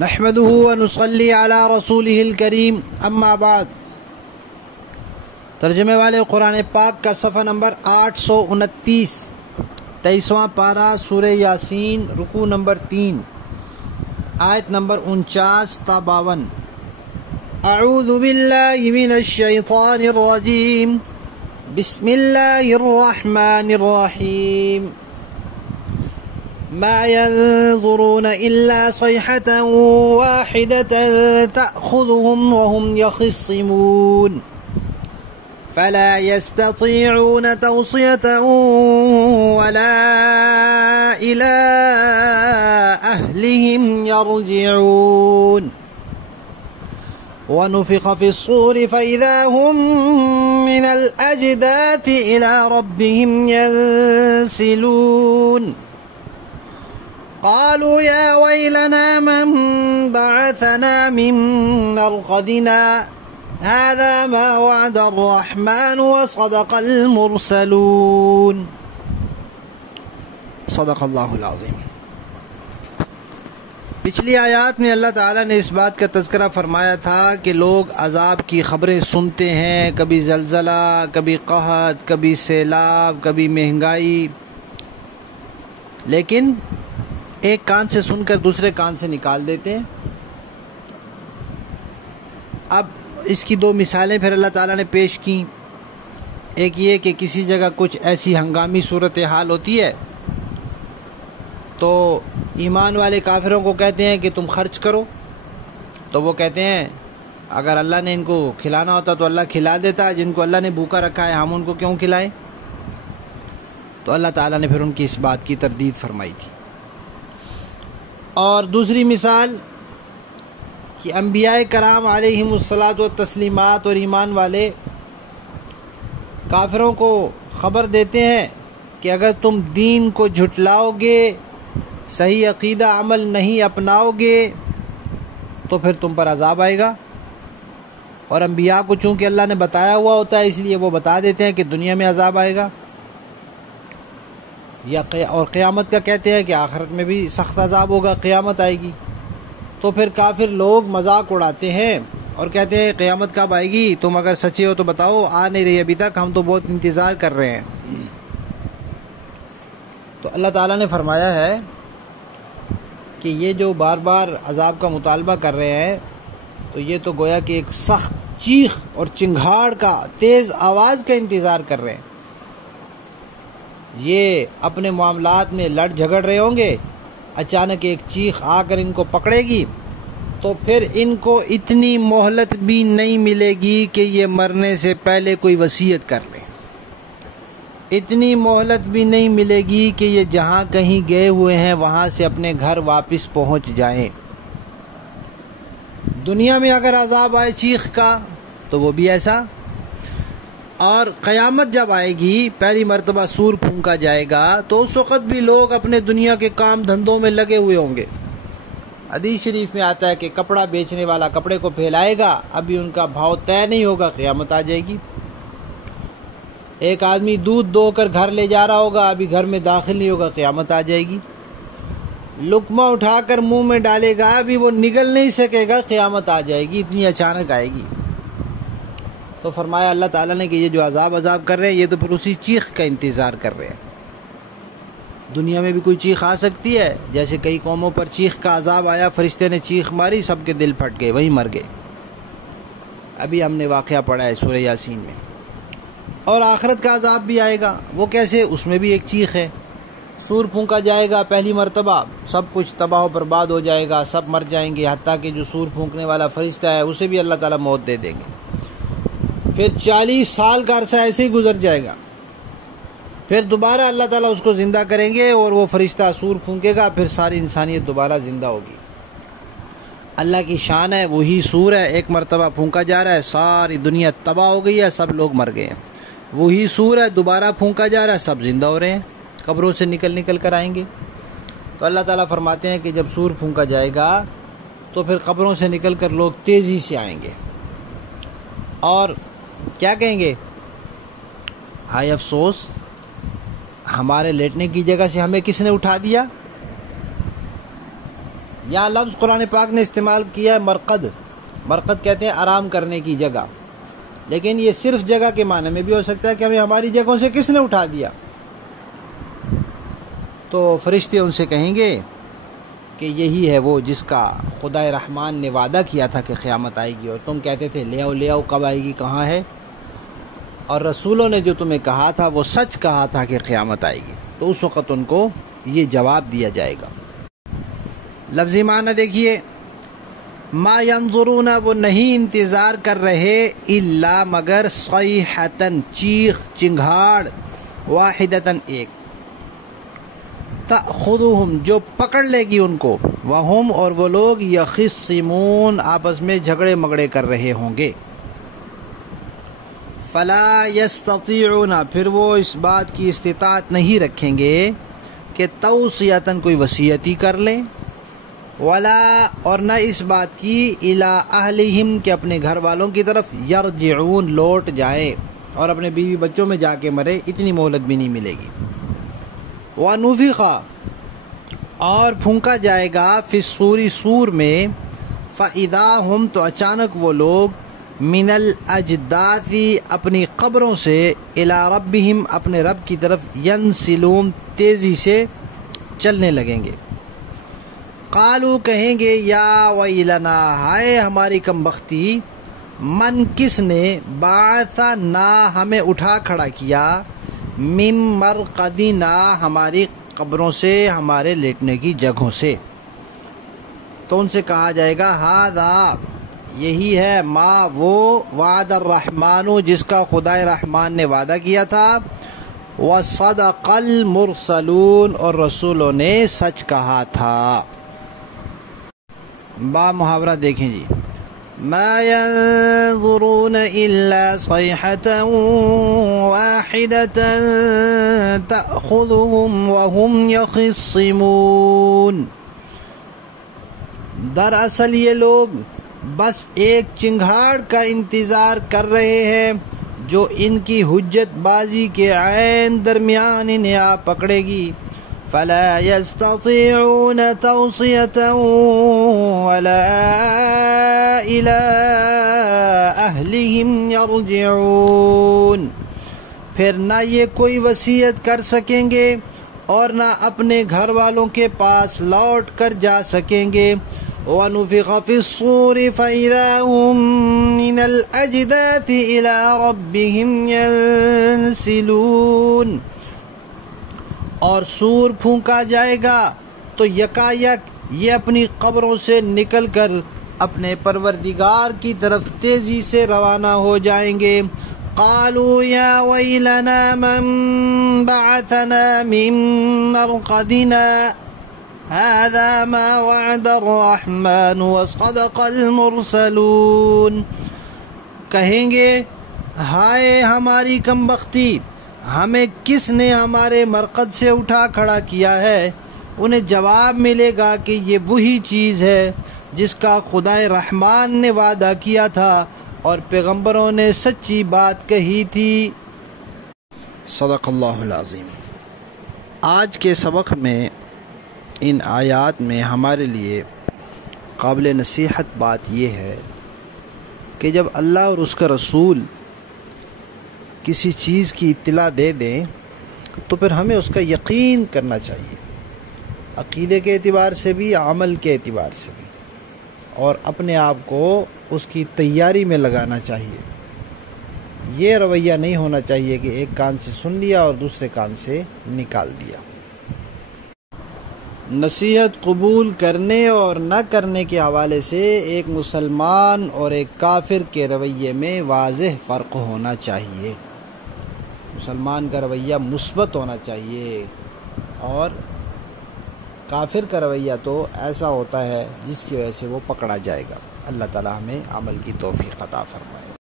نحمده ونصلي على رسوله الکریم اما بعد۔ ترجمے والے قرآن پاک کا صفحہ نمبر 829، 23واں پارہ سورہ یاسین، رکوع نمبر 3، آیت نمبر 49 تا 52۔ اعوذ باللہ من الشیطان الرجیم، بسم اللہ الرحمن الرحیم۔ ما ينظرون إلا صيحة واحدة تأخذهم وهم يخصمون فلا يستطيعون توصية ولا إلى أهلهم يرجعون ونفخ في الصور فإذا هم من الأجداث إلى ربهم ينسلون قالوا يا ويلنا من بعثنا من مرقدنا هذا ما وعد الرحمن وصدق المرسلون۔ صدق اللہ العظیم۔ پچھلی آیات میں اللہ تعالیٰ نے اس بات کا تذکرہ فرمایا تھا کہ لوگ عذاب کی خبریں سنتے ہیں، کبھی زلزلہ، کبھی قحط، کبھی سیلاب، کبھی مہنگائی، لیکن ایک کان سے سن کر دوسرے کان سے نکال دیتے ہیں۔ اب اس کی دو مثالیں پھر اللہ تعالیٰ نے پیش کی۔ ایک یہ کہ کسی جگہ کچھ ایسی ہنگامی صورتحال ہوتی ہے تو ایمان والے کافروں کو کہتے ہیں کہ تم خرچ کرو، تو وہ کہتے ہیں اگر اللہ نے ان کو کھلانا ہوتا تو اللہ کھلا دیتا، جن کو اللہ نے بھوکا رکھا ہے ہم ان کو کیوں کھلائیں؟ تو اللہ تعالیٰ نے پھر ان کی اس بات کی تردید فرمائی تھی۔ اور دوسری مثال کہ انبیاء کرام علیہم الصلاۃ والتسلیمات اور ایمان والے کافروں کو خبر دیتے ہیں کہ اگر تم دین کو جھٹلاؤ گے، صحیح عقیدہ عمل نہیں اپناؤ گے تو پھر تم پر عذاب آئے گا۔ اور انبیاء کو چونکہ اللہ نے بتایا ہوا ہوتا ہے اس لیے وہ بتا دیتے ہیں کہ دنیا میں عذاب آئے گا، اور قیامت کا کہتے ہیں کہ آخرت میں بھی سخت عذاب ہوگا، قیامت آئے گی۔ تو پھر کافر لوگ مذاق اڑاتے ہیں اور کہتے ہیں قیامت کب آئے گی، تم اگر سچے ہو تو بتاؤ، آ نہیں رہی ابھی تک، ہم تو بہت انتظار کر رہے ہیں۔ تو اللہ تعالیٰ نے فرمایا ہے کہ یہ جو بار بار عذاب کا مطالبہ کر رہے ہیں تو یہ تو گویا کہ ایک سخت چیخ اور چنگھاڑ کا، تیز آواز کا انتظار کر رہے ہیں۔ یہ اپنے معاملات میں لڑ جھگڑ رہے ہوں گے، اچانک ایک چیخ آ کر ان کو پکڑے گی تو پھر ان کو اتنی مہلت بھی نہیں ملے گی کہ یہ مرنے سے پہلے کوئی وصیت کر لیں، اتنی مہلت بھی نہیں ملے گی کہ یہ جہاں کہیں گئے ہوئے ہیں وہاں سے اپنے گھر واپس پہنچ جائیں۔ دنیا میں اگر عذاب آئے چیخ کا تو وہ بھی ایسا، اور قیامت جب آئے گی، پہلی مرتبہ سور پھونکا جائے گا تو اس وقت بھی لوگ اپنے دنیا کے کام دھندوں میں لگے ہوئے ہوں گے۔ حدیث شریف میں آتا ہے کہ کپڑا بیچنے والا کپڑے کو پھیلائے گا، ابھی ان کا بھاؤ طے نہیں ہوگا، قیامت آ جائے گی۔ ایک آدمی دودھ دو کر گھر لے جا رہا ہوگا، ابھی گھر میں داخل نہیں ہوگا، قیامت آ جائے گی۔ لقمہ اٹھا کر منہ میں ڈالے گا، ابھی وہ نگل نہیں سکے گا، قیامت آ جائے گی، اتنی اچانک آئے گی۔ تو فرمایا اللہ تعالیٰ نے کہ یہ جو عذاب کر رہے ہیں یہ تو پھر اسی چیخ کا انتظار کر رہے ہیں۔ دنیا میں بھی کوئی چیخ آ سکتی ہے، جیسے کئی قوموں پر چیخ کا عذاب آیا، فرشتے نے چیخ ماری، سب کے دل پھٹ گئے، وہی مر گئے۔ ابھی ہم نے واقعہ پڑھا ہے سورہ یاسین میں۔ اور آخرت کا عذاب بھی آئے گا، وہ کیسے؟ اس میں بھی ایک چیخ ہے، سور پھونکا جائے گا پہلی مرتبہ، سب کچھ تباہ و برباد ہو جائے گا، سب مر جائیں گے، حتیٰ کہ جو سور پھونکنے والا فرشتہ ہے اسے بھی اللہ تعالیٰ موت دے دیں گے۔ پھر 40 سال کا عرصہ ایسے ہی گزر جائے گا، پھر دوبارہ اللہ تعالیٰ اس کو زندہ کریں گے اور وہ فرشتہ سور پھونکے گا، پھر ساری انسانیت دوبارہ زندہ ہوگی۔ اللہ کی شان ہے، وہی سور ہے، ایک مرتبہ پھونکا جا رہا ہے، ساری دنیا تباہ ہو گئی ہے، سب لوگ مر گئے ہیں۔ وہی سور ہے، دوبارہ پھونکا جا رہا ہے، سب زندہ ہو رہے ہیں، قبروں سے نکل کر آئیں گے۔ تو اللہ تعالیٰ فرماتے ہیں کہ جب سور پھونکا جائے گا تو پھر قبروں سے نکل کر لوگ تیزی سے آئیں گے اور کیا کہیں گے؟ ہائے افسوس، ہمارے لیٹنے کی جگہ سے ہمیں کس نے اٹھا دیا؟ یہاں لفظ قرآن پاک نے استعمال کیا ہے مرقد. مرقد کہتے ہیں آرام کرنے کی جگہ، لیکن یہ صرف جگہ کے معنی میں بھی ہو سکتا ہے کہ ہمیں ہماری جگہوں سے کس نے اٹھا دیا. تو فرشتے ان سے کہیں گے کہ یہی ہے وہ جس کا خدا رحمان نے وعدہ کیا تھا کہ قیامت آئے گی، اور تم کہتے تھے لے آؤ کب آئے گی، کہاں ہے؟ اور رسولوں نے جو تمہیں کہا تھا وہ سچ کہا تھا کہ قیامت آئے گی. تو اس وقت ان کو یہ جواب دیا جائے گا. لفظی معنی دیکھیے، ما ینظرون، وہ نہیں انتظار کر رہے، الا مگر صیحتن، چیخ چنگھاڑ، واحدتن، ایک، تأخذہم، جو پکڑ لے گی ان کو، وہم، اور وہ لوگ یخصمون، آپس میں جھگڑے مگڑے کر رہے ہوں گے. فلا یستطیعون، پھر وہ اس بات کی استطاعت نہیں رکھیں گے کہ توصیتاً کوئی وصیتی کر لیں، ولا، اور نہ اس بات کی، الی اہلہم، کہ اپنے گھر والوں کی طرف، یرجعون، لوٹ جائے اور اپنے بیوی بچوں میں جا کے مرے، اتنی مہلت بھی نہیں ملے گی. وَنُفِخَ، اور پھونکا جائے گا، فی الصور، سور میں، فَإِذَا هُمْ، تو اچانک وہ لوگ، من الاجداث، اپنی قبروں سے، الی ربہم، اپنے رب کی طرف، ینسلون، تیزی سے چلنے لگیں گے. قالو، کہیں گے، یا ویلنا، ہائے ہماری کم بختی، من، کس نے، بعثنا، ہمیں اٹھا کھڑا کیا، من مرقدنا، ہماری قبروں سے، ہمارے لیٹنے کی جگہوں سے. تو ان سے کہا جائے گا، ھذا، یہی ہے، ما، وہ، وعد الرحمن، جس کا خدا رحمان نے وعدہ کیا تھا، وصدق المرسلون، اور رسولوں نے سچ کہا تھا. با محاورہ دیکھیں جی، ما ينظرون الا صيحة واحدة تأخذهم وهم يخصمون. دراصل یہ لوگ بس ایک چنگھاڑ کا انتظار کر رہے ہیں جو ان کی حجت بازی کے عین درمیان انہیں آ پکڑے گی. فلا يستطيعون توصية ولا إلى أهلهم يرجعون، پھر نہ یہ کوئی وصیت کر سکیں گے اور نہ اپنے گھر والوں کے پاس لوٹ کر جا سکیں گے. وَنُفِخَ فِي الصُّورِ فَإِذَا هُمْ مِنَ الْأَجْدَاثِ إِلَى رَبِّهِمْ يَنْسِلُونَ، اور سور پھونکا جائے گا تو یکایک یہ اپنی قبروں سے نکل کر اپنے پروردگار کی طرف تیزی سے روانہ ہو جائیں گے. قالوا یا ویلنا من بعثنا من مرقدنا هذا ما وعد الرحمن وصدق المرسلون. کہیں گے، ہائے ہماری کم بختی، ہمیں کس نے ہمارے مرقد سے اٹھا کھڑا کیا ہے. انہیں جواب ملے گا کہ یہ وہی چیز ہے جس کا خدا رحمان نے وعدہ کیا تھا اور پیغمبروں نے سچی بات کہی تھی. صدق اللہ العظیم. آج کے سبق میں ان آیات میں ہمارے لیے قابل نصیحت بات یہ ہے کہ جب اللہ اور اس کا رسول کسی چیز کی اطلاع دے دیں تو پھر ہمیں اس کا یقین کرنا چاہیے، عقیدے کے اعتبار سے بھی، عمل کے اعتبار سے بھی، اور اپنے آپ کو اس کی تیاری میں لگانا چاہیے. یہ رویہ نہیں ہونا چاہیے کہ ایک کان سے سن لیا اور دوسرے کان سے نکال دیا. نصیحت قبول کرنے اور نہ کرنے کے حوالے سے ایک مسلمان اور ایک کافر کے رویے میں واضح فرق ہونا چاہیے. مسلمان کا رویہ مثبت ہونا چاہیے اور کافر کا رویہ تو ایسا ہوتا ہے جس کی وجہ سے وہ پکڑا جائے گا. اللہ تعالی ہمیں عمل کی توفیق عطا فرمائے.